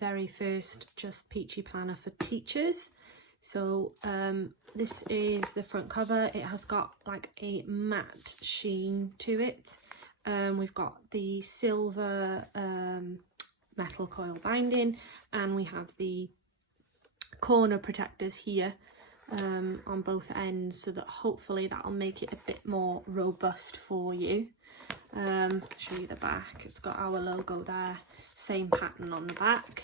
very first Just Peachy Planner for teachers. So this is the front cover. It has got like a matte sheen to it. We've got the silver metal coil binding, and we have the corner protectors here on both ends, so that hopefully that'll make it a bit more robust for you. Show you the back. It's got our logo there, same pattern on the back.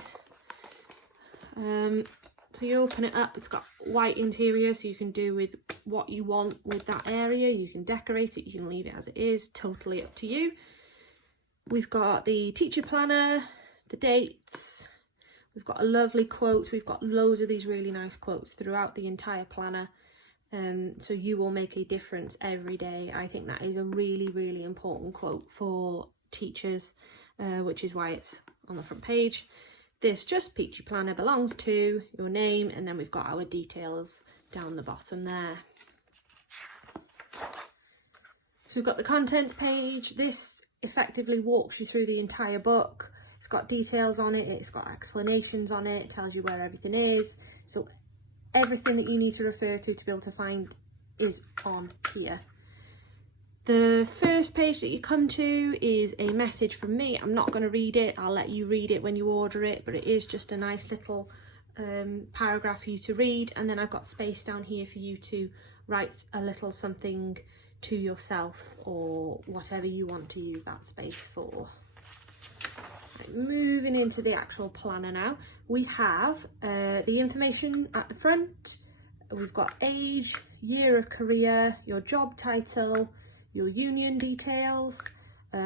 So you open it up, it's got white interior, so you can do with what you want with that area. You can decorate it, you can leave it as it is, totally up to you. We've got the teacher planner, the dates, we've got a lovely quote, we've got loads of these really nice quotes throughout the entire planner. So you will make a difference every day. I think that is a really, really important quote for teachers, which is why it's on the front page. This Just Peachy Planner belongs to your name, and then we've got our details down the bottom there. So we've got the contents page. This effectively walks you through the entire book. It's got details on it, it's got explanations on it, it tells you where everything is. So everything that you need to refer to be able to find is on here. The first page that you come to is a message from me. I'm not going to read it, I'll let you read it when you order it, but it is just a nice little paragraph for you to read, and then I've got space down here for you to write a little something to yourself or whatever you want to use that space for. Right, moving into the actual planner now, we have the information at the front. We've got age, year of career, your job title, your union details,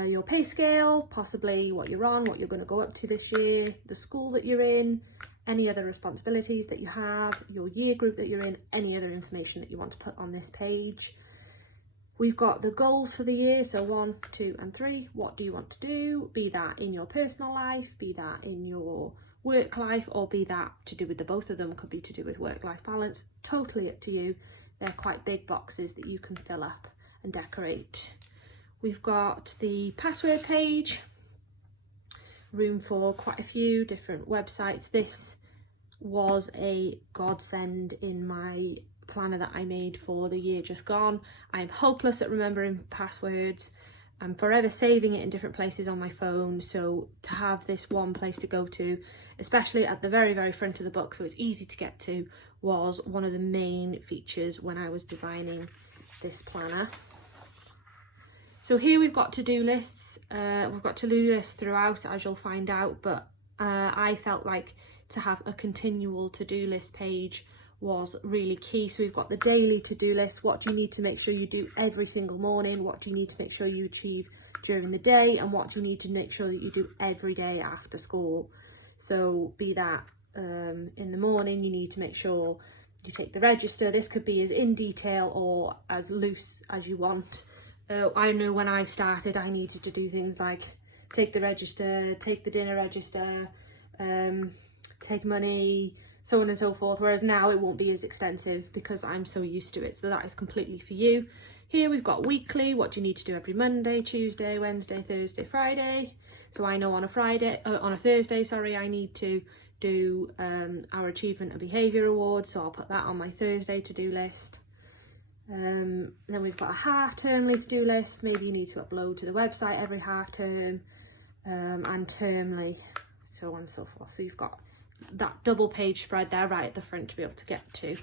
your pay scale, possibly what you're on, what you're going to go up to this year, the school that you're in, any other responsibilities that you have, your year group that you're in, any other information that you want to put on this page. We've got the goals for the year, so 1, 2 and 3. What do you want to do? Be that in your personal life, be that in your work life, or be that to do with the both of them. Could be to do with work-life balance, totally up to you. They're quite big boxes that you can fill up and decorate. We've got the password page, room for quite a few different websites. This was a godsend in my planner that I made for the year just gone. I'm hopeless at remembering passwords. I'm forever saving it in different places on my phone, so to have this one place to go to, especially at the very, very front of the book so it's easy to get to, was one of the main features when I was designing this planner. So here we've got to-do lists. We've got to-do lists throughout, as you'll find out, but I felt like to have a continual to-do list page was really key. So we've got the daily to-do list. What do you need to make sure you do every single morning? What do you need to make sure you achieve during the day? And what do you need to make sure that you do every day after school? So be that in the morning, you need to make sure you take the register. This could be as in detail or as loose as you want. I know when I started, I needed to do things like take the register, take the dinner register, take money, so on and so forth, whereas now it won't be as extensive because I'm so used to it. So that is completely for you. Here we've got weekly, what do you need to do every Monday, Tuesday, Wednesday, Thursday, Friday. So I know on a Thursday, sorry, I need to do our achievement and behaviour awards, so I'll put that on my Thursday to-do list. Then we've got a half-termly to-do list. Maybe you need to upload to the website every half-term, and termly, so on and so forth. So you've got that double page spread there right at the front to be able to get to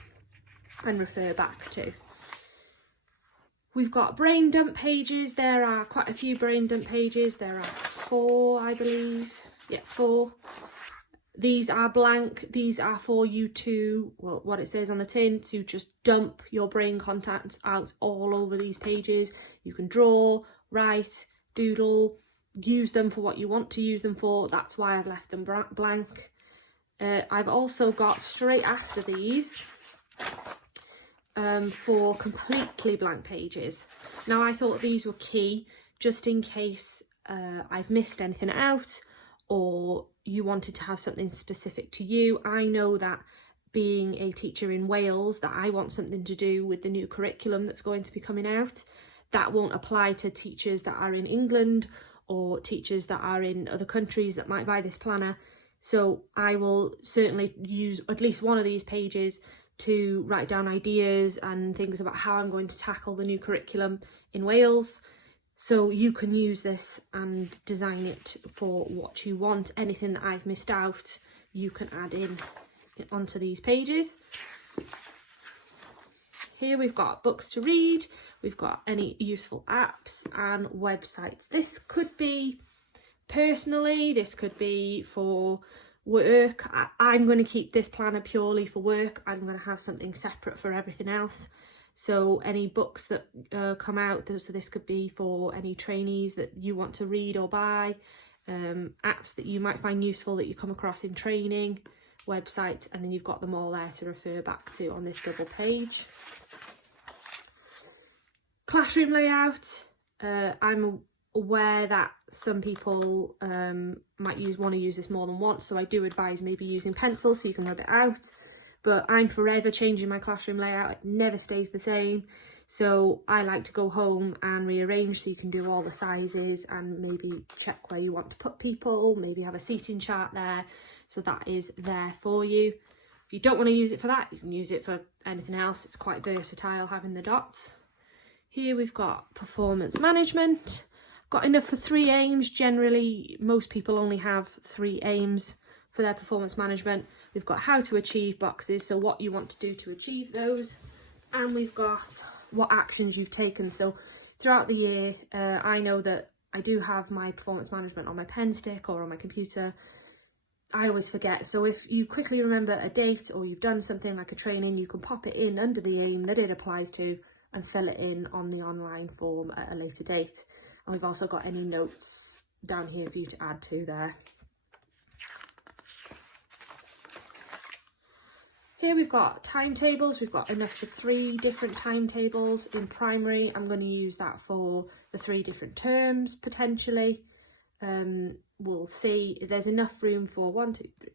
and refer back to. We've got brain dump pages. There are quite a few brain dump pages. There are 4, I believe. Yeah, 4. These are blank. These are for you to, well, what it says on the tin, to just dump your brain contents out all over these pages. You can draw, write, doodle, use them for what you want to use them for. That's why I've left them blank. I've also got straight after these for completely blank pages. Now I thought these were key just in case I've missed anything out or you wanted to have something specific to you. I know that being a teacher in Wales, that I want something to do with the new curriculum that's going to be coming out. That won't apply to teachers that are in England or teachers that are in other countries that might buy this planner. So I will certainly use at least one of these pages to write down ideas and things about how I'm going to tackle the new curriculum in Wales. So you can use this and design it for what you want. Anything that I've missed out, you can add in onto these pages. Here we've got books to read, we've got any useful apps and websites. This could be personally, this could be for work. I'm going to keep this planner purely for work. I'm going to have something separate for everything else. So any books that come out, so this could be for any trainees that you want to read or buy, apps that you might find useful that you come across in training, websites, and then you've got them all there to refer back to on this double page. Classroom layout. I'm aware that some people might want to use this more than once, so I do advise maybe using pencils so you can rub it out. But I'm forever changing my classroom layout, it never stays the same. So I like to go home and rearrange so you can do all the sizes and maybe check where you want to put people, maybe have a seating chart there. So that is there for you. If you don't want to use it for that, you can use it for anything else. It's quite versatile having the dots. Here we've got performance management. Got enough for 3 aims. Generally, most people only have 3 aims for their performance management. We've got how to achieve boxes, so what you want to do to achieve those. And we've got what actions you've taken. So throughout the year, I know that I do have my performance management on my pen stick or on my computer. I always forget. So if you quickly remember a date or you've done something like a training, you can pop it in under the aim that it applies to and fill it in on the online form at a later date. And we've also got any notes down here for you to add to there. Here we've got timetables. We've got enough for 3 different timetables in primary. I'm going to use that for the 3 different terms potentially. We'll see. There's enough room for 1, 2, 3,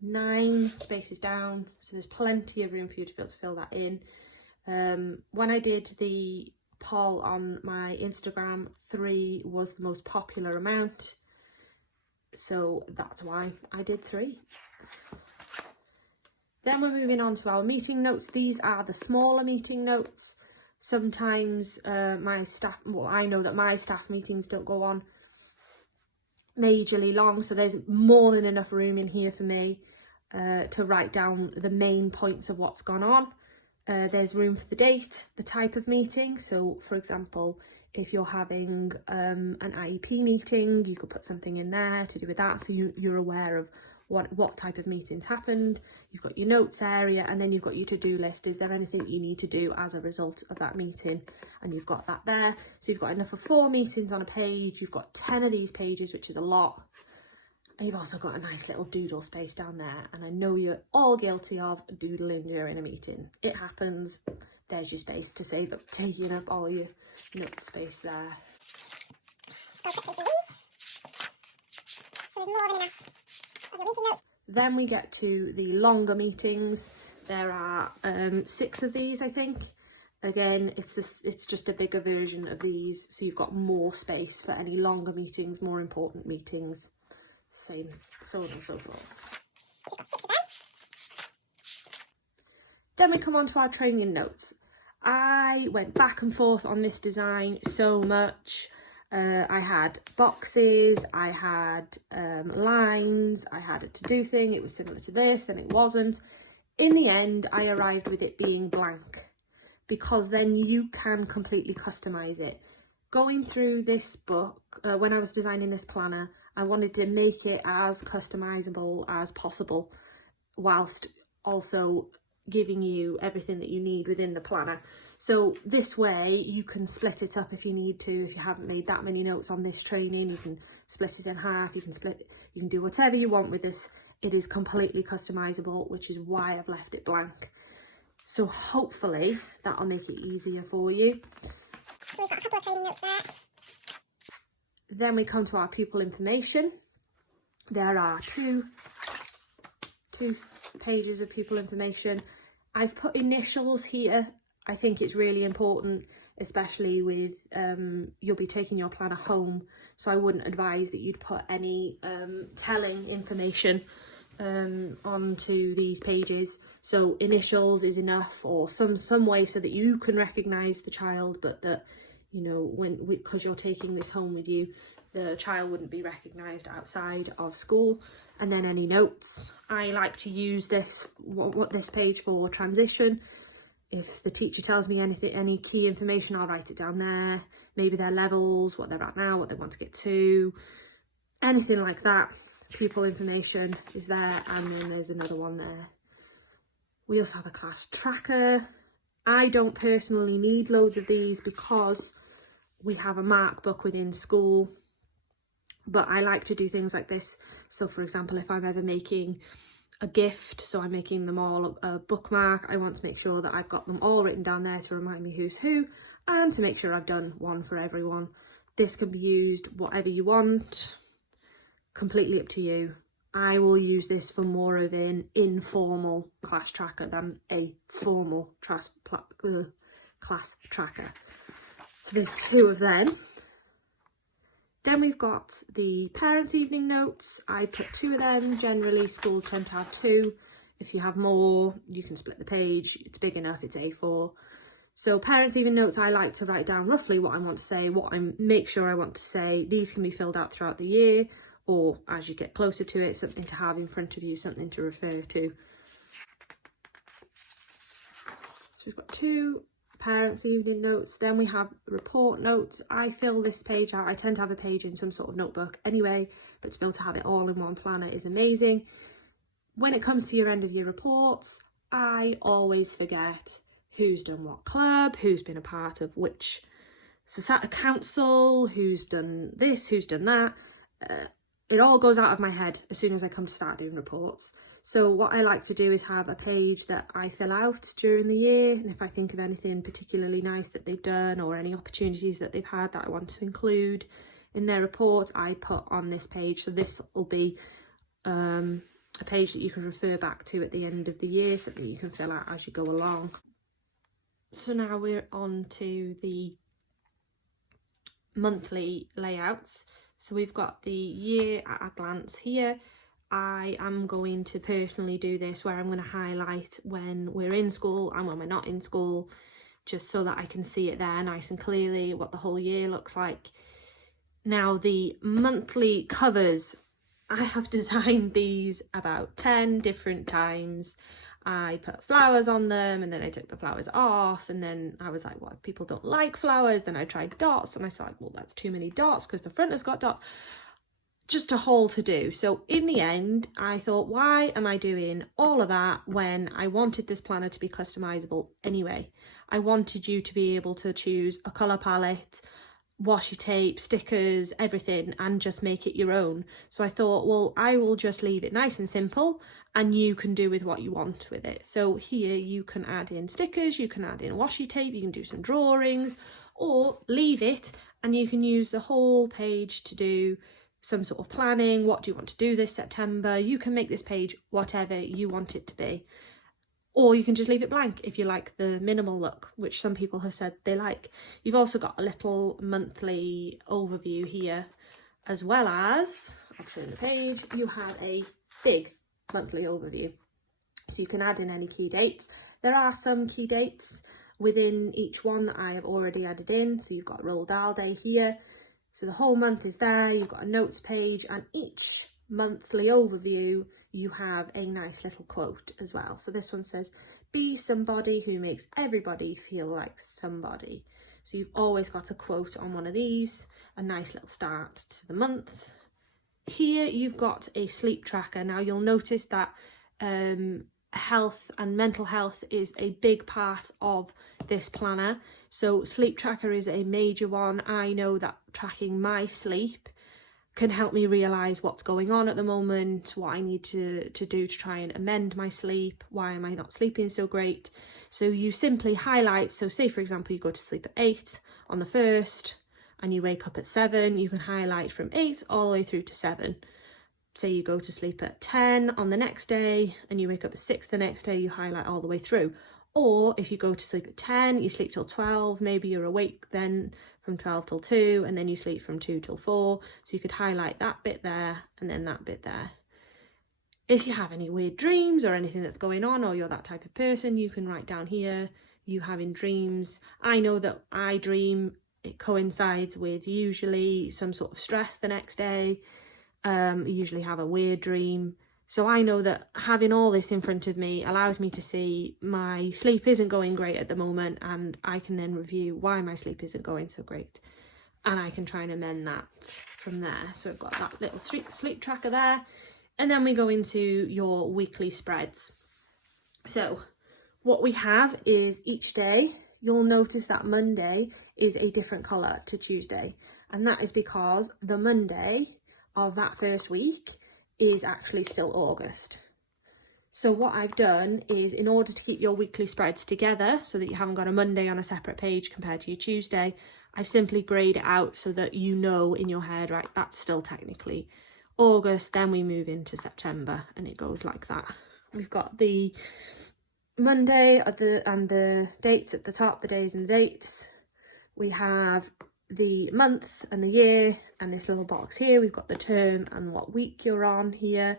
9 spaces down. So there's plenty of room for you to be able to fill that in. When I did the poll on my Instagram, 3 was the most popular amount. So that's why I did 3. Then we're moving on to our meeting notes. These are the smaller meeting notes. Sometimes my staff, well, I know that my staff meetings don't go on majorly long, so there's more than enough room in here for me to write down the main points of what's gone on. There's room for the date, the type of meeting. So for example, if you're having an IEP meeting, you could put something in there to do with that, so you're aware of what type of meetings happened. You've got your notes area, and then you've got your to-do list. Is there anything you need to do as a result of that meeting? And you've got that there. So you've got enough for 4 meetings on a page. You've got 10 of these pages, which is a lot. And you've also got a nice little doodle space down there. And I know you're all guilty of doodling during a meeting. It happens. There's your space to save up, taking up all your note space there. So there's more than enough of your meeting notes. Then we get to the longer meetings. There are 6 of these, I think. Again, it's just a bigger version of these, so you've got more space for any longer meetings, more important meetings, same, so on and so forth. Then we come on to our training notes. I went back and forth on this design so much. I had boxes, I had lines, I had a to-do thing. It was similar to this, then it wasn't. In the end, I arrived with it being blank, because then you can completely customize it. Going through this book, when I was designing this planner, I wanted to make it as customizable as possible, whilst also giving you everything that you need within the planner. So this way you can split it up if you need to. If you haven't made that many notes on this training, you can split it in half. You can do whatever you want with this. It is completely customizable, which is why I've left it blank. So hopefully that'll make it easier for you. So we've got a couple of training notes there. Then we come to our pupil information. There are two pages of pupil information. I've put initials here. I think it's really important, especially with you'll be taking your planner home. so I wouldn't advise that you'd put any telling information onto these pages. So initials is enough, or some way so that you can recognise the child, but that, you know, because you're taking this home with you, the child wouldn't be recognised outside of school. And then any notes. I like to use this page for transition. If the teacher tells me anything, any key information, I'll write it down there. Maybe their levels, what they're at now, what they want to get to, anything like that. Pupil information is there, and then there's another one there. We also have a class tracker. I don't personally need loads of these because we have a mark book within school, but I like to do things like this. So for example, if I'm ever making a gift, so I'm making them all a bookmark, I want to make sure that I've got them all written down there to remind me who's who, and to make sure I've done one for everyone. This can be used whatever you want, completely up to you. I will use this for more of an informal class tracker than a formal class tracker. So there's two of them. Then we've got the parents' evening notes. I put two of them. Generally, schools tend to have two. If you have more, you can split the page. It's big enough, it's A4. So parents' evening notes, I like to write down roughly what I want to say, make sure I want to say. These can be filled out throughout the year, or as you get closer to it, something to have in front of you, something to refer to. So we've got two parents' evening notes. Then we have report notes. I fill this page out. I tend to have a page in some sort of notebook anyway, but to be able to have it all in one planner is amazing. When it comes to your end of year reports, I always forget who's done what club, who's been a part of which society council, who's done this, who's done that. It all goes out of my head as soon as I come to start doing reports. So what I like to do is have a page that I fill out during the year, and if I think of anything particularly nice that they've done or any opportunities that they've had that I want to include in their report, I put on this page. So this will be a page that you can refer back to at the end of the year, something you can fill out as you go along. So now we're on to the monthly layouts. So we've got the year at a glance here. I am going to personally do this where I'm going to highlight when we're in school and when we're not in school, just so that I can see it there nice and clearly what the whole year looks like. Now the monthly covers, I have designed these about 10 different times. I put flowers on them and then I took the flowers off, and then I was like, well, if people don't like flowers, then I tried dots, and I was like, well, that's too many dots because the front has got dots. Just a whole to do. So in the end, I thought, why am I doing all of that when I wanted this planner to be customizable anyway? I wanted you to be able to choose a colour palette, washi tape, stickers, everything, and just make it your own. So I thought, well, I will just leave it nice and simple, and you can do with what you want with it. So here you can add in stickers, you can add in washi tape, you can do some drawings, or leave it and you can use the whole page to do some sort of planning. What do you want to do this September? You can make this page whatever you want it to be, or you can just leave it blank if you like the minimal look, which some people have said they like. You've also got a little monthly overview here, as well as, I'll turn the page, you have a big monthly overview, so you can add in any key dates. There are some key dates within each one that I have already added in. So you've got Roald Dahl Day here, so the whole month is there. You've got a notes page, and each monthly overview you have a nice little quote as well. So this one says, be somebody who makes everybody feel like somebody. So you've always got a quote on one of these, a nice little start to the month. Here you've got a sleep tracker. Now you'll notice that health and mental health is a big part of this planner. So sleep tracker is a major one. I know that tracking my sleep can help me realise what's going on at the moment, what I need to do to try and amend my sleep, why am I not sleeping so great. So you simply highlight, so say for example you go to sleep at 8 on the 1st and you wake up at 7, you can highlight from 8 all the way through to 7. Say you go to sleep at 10 on the next day and you wake up at 6 the next day, you highlight all the way through. Or if you go to sleep at 10, you sleep till 12, maybe you're awake then from 12 till 2, and then you sleep from 2 till 4. So you could highlight that bit there and then that bit there. If you have any weird dreams or anything that's going on, or you're that type of person, you can write down here, you having dreams. I know that I dream, it coincides with usually some sort of stress the next day. I usually have a weird dream. So I know that having all this in front of me allows me to see my sleep isn't going great at the moment, and I can then review why my sleep isn't going so great. And I can try and amend that from there. So I've got that little sleep tracker there. And then we go into your weekly spreads. So what we have is each day, you'll notice that Monday is a different colour to Tuesday. And that is because the Monday of that first week is actually still August. So what I've done is, in order to keep your weekly spreads together so that you haven't got a Monday on a separate page compared to your Tuesday, I've simply greyed it out so that you know in your head, right, that's still technically August, then we move into September, and it goes like that. We've got the Monday and the dates at the top, the days and the dates. We have the month and the year, and this little box here, we've got the term and what week you're on here.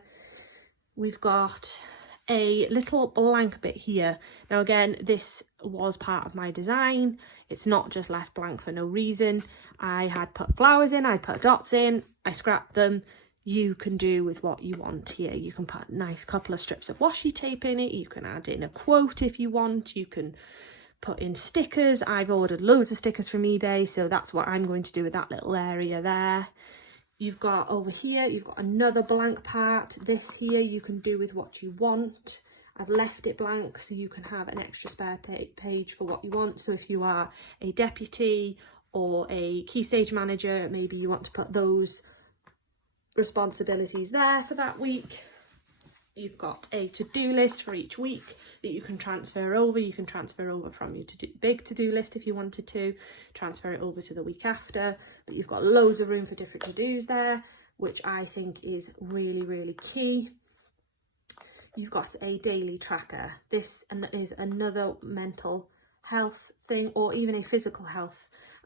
We've got a little blank bit here. Now again, this was part of my design. It's not just left blank for no reason. I had put flowers in, I put dots in, I scrapped them. You can do with what you want here. You can put a nice couple of strips of washi tape in it. You can add in a quote if you want. You can put in stickers. I've ordered loads of stickers from eBay, so that's what I'm going to do with that little area there. You've got over here, you've got another blank part. This here you can do with what you want. I've left it blank so you can have an extra spare page for what you want. So if you are a deputy or a key stage manager, maybe you want to put those responsibilities there for that week. You've got a to-do list for each week that you can transfer over. You can transfer over from your big to-do list if you wanted to, transfer it over to the week after, but you've got loads of room for different to-dos there, which I think is really, really key. You've got a daily tracker. This is another mental health thing, or even a physical health.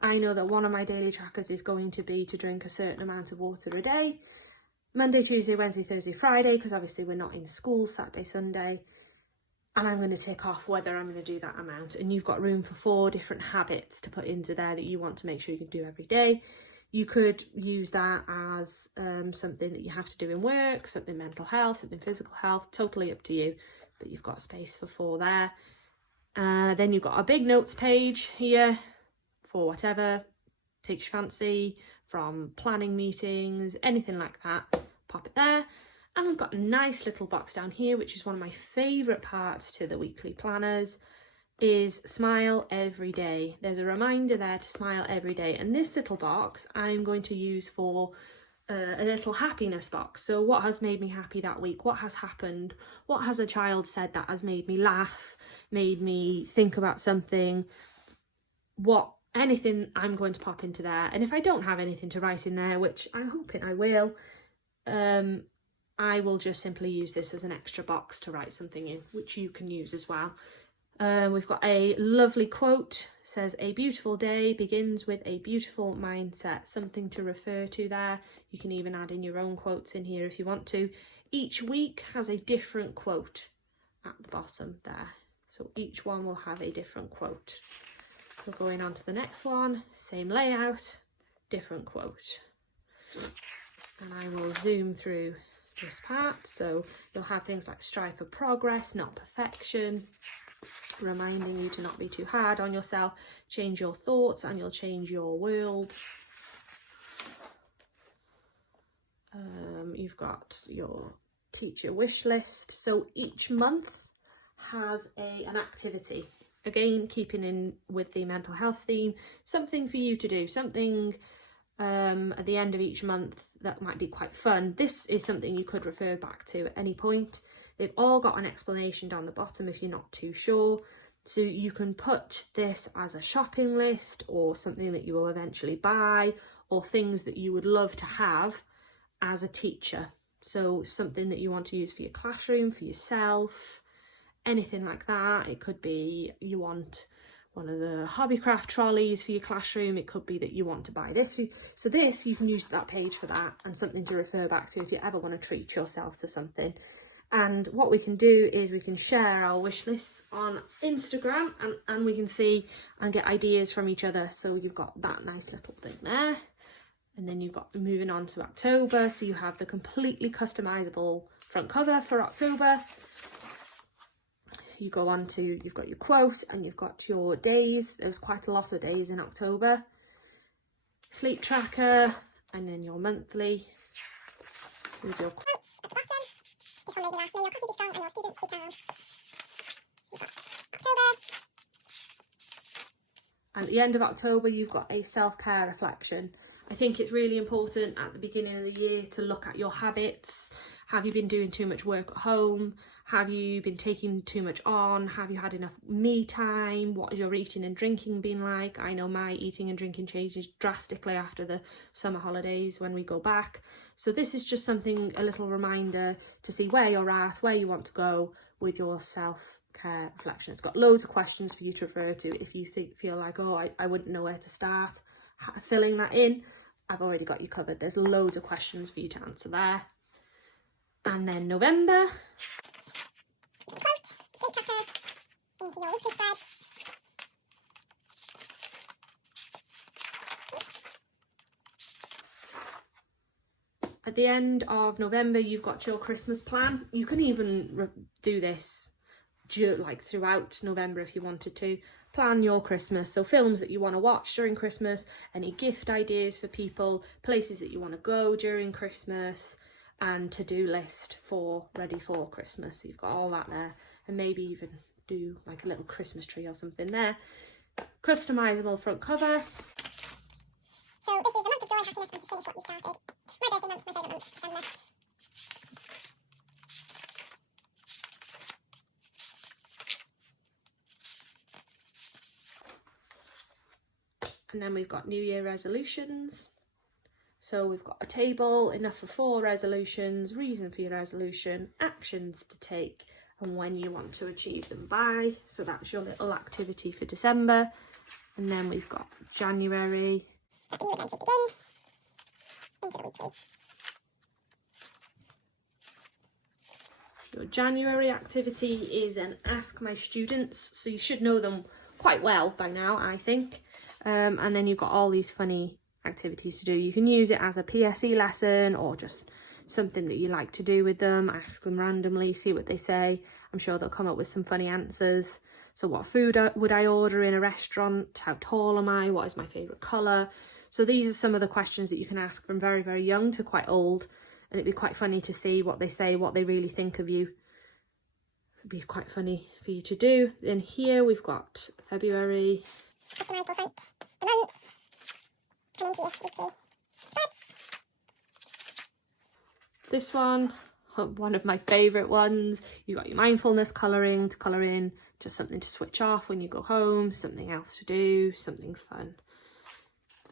I know that one of my daily trackers is going to be to drink a certain amount of water a day. Monday, Tuesday, Wednesday, Thursday, Friday, because obviously we're not in school, Saturday, Sunday. And I'm going to tick off whether I'm going to do that amount. And you've got room for 4 different habits to put into there that you want to make sure you can do every day. You could use that as something that you have to do in work, something mental health, something physical health, totally up to you. But you've got space for 4 there. Then you've got a big notes page here for whatever takes your fancy, from planning meetings, anything like that. Pop it there. And we've got a nice little box down here, which is one of my favourite parts to the weekly planners, is smile every day. There's a reminder there to smile every day. And this little box I'm going to use for a little happiness box. So what has made me happy that week? What has happened? What has a child said that has made me laugh, made me think about something? Anything I'm going to pop into there. And if I don't have anything to write in there, which I'm hoping I will, I will just simply use this as an extra box to write something in, which you can use as well. We've got a lovely quote. It says, "A beautiful day begins with a beautiful mindset." Something to refer to there. You can even add in your own quotes in here if you want to. Each week has a different quote at the bottom there. So each one will have a different quote. So going on to the next one, same layout, different quote. And I will zoom through this part. So you'll have things like strive for progress, not perfection, reminding you to not be too hard on yourself, change your thoughts and you'll change your world. You've got your teacher wish list. So each month has an activity. Again, keeping in with the mental health theme, something for you to do, something at the end of each month that might be quite fun. This is something you could refer back to at any point. They've all got an explanation down the bottom if you're not too sure. So you can put this as a shopping list or something that you will eventually buy, or things that you would love to have as a teacher. So something that you want to use for your classroom, for yourself, anything like that. It could be you want one of the hobbycraft trolleys for your classroom. It could be that you want to buy this. So this, you can use that page for that and something to refer back to if you ever want to treat yourself to something. And what we can do is we can share our wish lists on Instagram and we can see and get ideas from each other. So you've got that nice little thing there. And then you've got moving on to October. So you have the completely customizable front cover for October. You go on to, you've got your quote and you've got your days. There's quite a lot of days in October. Sleep tracker and then your monthly with your quotes at the bottom. This one made me laugh. May your coffee be strong and your students be calm. So you've got October. And at the end of October, you've got a self-care reflection. I think it's really important at the beginning of the year to look at your habits. Have you been doing too much work at home? Have you been taking too much on? Have you had enough me time? What has your eating and drinking been like? I know my eating and drinking changes drastically after the summer holidays when we go back. So this is just something, a little reminder to see where you're at, where you want to go with your self-care reflection. It's got loads of questions for you to refer to if you feel like, oh, I wouldn't know where to start filling that in. I've already got you covered. There's loads of questions for you to answer there. And then November. Into your weekly spread. At the end of November, you've got your Christmas plan. You can even do this like throughout November if you wanted to. Plan your Christmas, so films that you want to watch during Christmas, any gift ideas for people, places that you want to go during Christmas, and to-do list for ready for Christmas. So you've got all that there, and maybe even do like a little Christmas tree or something there. Customizable front cover. So this is the month of joy, happiness, and to finish what you started. My birthday month, my favourite month, December. And then we've got New Year resolutions. So we've got a table, enough for 4 resolutions, reason for your resolution, actions to take, and when you want to achieve them by. So that's your little activity for December. And then we've got January. Let the new adventures begin. Into the weekly. Your January activity is an Ask My Students. So you should know them quite well by now, I think. And then you've got all these funny activities to do. You can use it as a PSE lesson or just something that you like to do with them. Ask them randomly, see what they say. I'm sure they'll come up with some funny answers. So what food would I order in a restaurant? How tall am I? What is my favourite colour? So these are some of the questions that you can ask from very, very young to quite old. And it'd be quite funny to see what they say, what they really think of you. It'd be quite funny for you to do. Then here we've got February. Customisable font, the month, come into your weekly spreads. This one of my favourite ones. You've got your mindfulness colouring to colour in, just something to switch off when you go home, something else to do, something fun.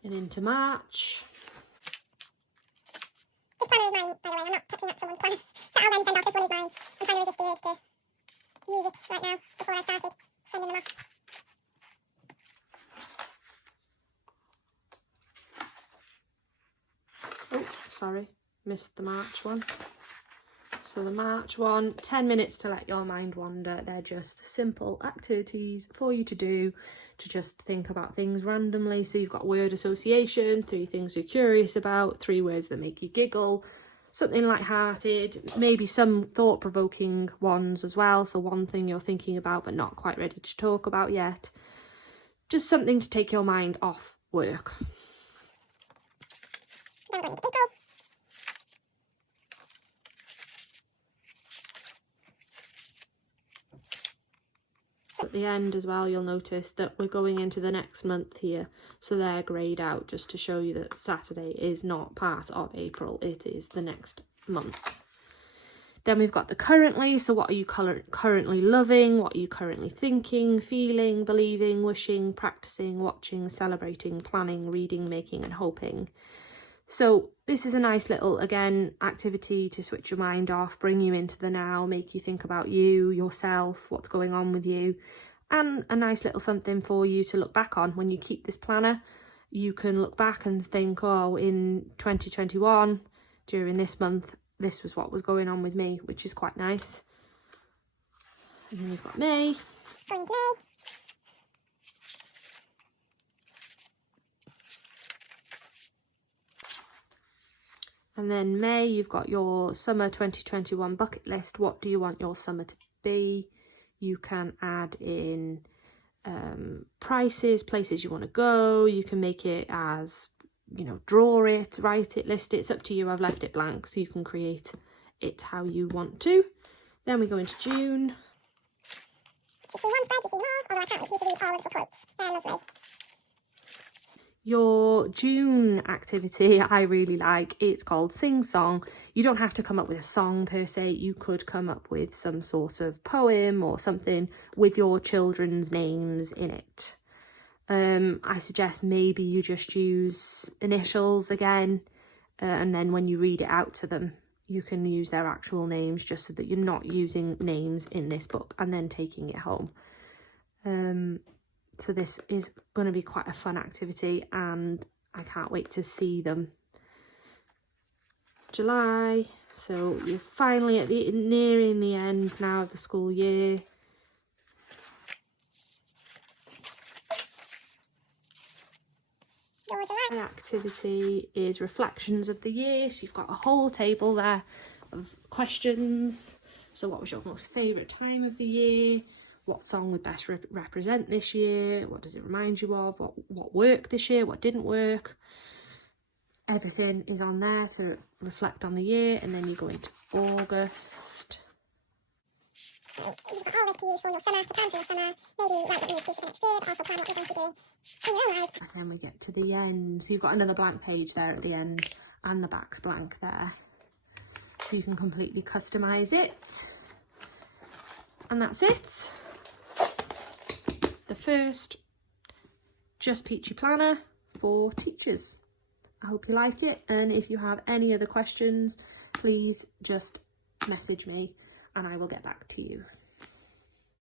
And into March. This planner is mine, by the way. I'm not touching up someone's planner. So I'll then send off. This one is mine. I'm kind of just the urge to use it right now before I started sending them off. Oh, sorry, missed the March one. So the March one, 10 minutes to let your mind wander. They're just simple activities for you to do, to just think about things randomly. So you've got word association, 3 things you're curious about, 3 words that make you giggle, something light-hearted, maybe some thought-provoking ones as well. So one thing you're thinking about but not quite ready to talk about yet. Just something to take your mind off work. Then we're going into April. So at the end as well, you'll notice that we're going into the next month here. So they're greyed out just to show you that Saturday is not part of April. It is the next month. Then we've got the currently. So what are you currently loving? What are you currently thinking, feeling, believing, wishing, practicing, watching, celebrating, planning, reading, making and hoping? So this is a nice little, again, activity to switch your mind off, bring you into the now, make you think about you, yourself, what's going on with you. and a nice little something for you to look back on when you keep this planner. You can look back and think, oh, in 2021 during this month this was what was going on with me, which is quite nice. And then you've got May. Going to May. And then May, you've got your summer 2021 bucket list. What do you want your summer to be? You can add in prices, places you want to go. You can make it as, you know, draw it, write it, list it. It's up to you. I've left it blank so you can create it how you want to. Then we go into June. Do you see one spread? Do you see more? Although I can't make use of these all little quotes. They're lovely. Your June activity I really like. It's called Sing Song. You don't have to come up with a song per se. You could come up with some sort of poem or something with your children's names in it. I suggest maybe you just use initials again, and then when you read it out to them you can use their actual names, just so that you're not using names in this book and then taking it home. So this is going to be quite a fun activity and I can't wait to see them. July, so you're finally at the nearing the end now of the school year. Your July activity is reflections of the year. So you've got a whole table there of questions. So what was your most favourite time of the year? What song would best represent this year? What does it remind you of? What worked this year? What didn't work? Everything is on there to reflect on the year. And then you go into August. You've got all this to use for your summer, to plan for your summer. Maybe write what you need to do for next year, but also plan what you're going to do in your own life. And then we get to the end. So you've got another blank page there at the end and the back's blank there. So you can completely customise it. And that's it. The first Just Peachy Planner for teachers. I hope you liked it, and if you have any other questions, please just message me and I will get back to you.